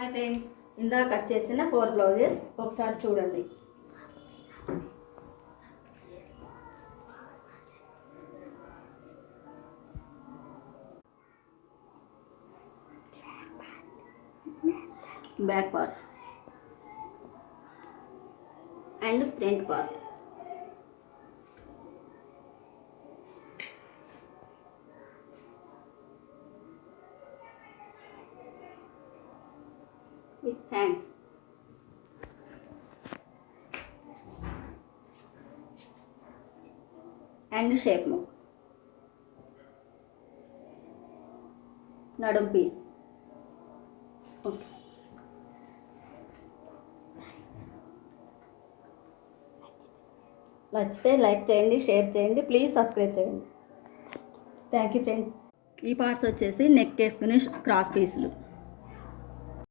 Hi friends, ఇందాక కట్ చేసిన 4 బ్లౌజెస్ ఒకసారి చూడండి. Back part and front part. With hands. And shape move. Nadam piece. Okay. నచ్చితే లైక్ చేయండి, షేర్ చేయండి, ప్లీజ్ సబ్స్క్రైబ్ చేయండి. Thank you friends. ఈ పార్ట్స్ వచ్చేసి నెక్ వేసుకునే క్రాస్ పీసులు.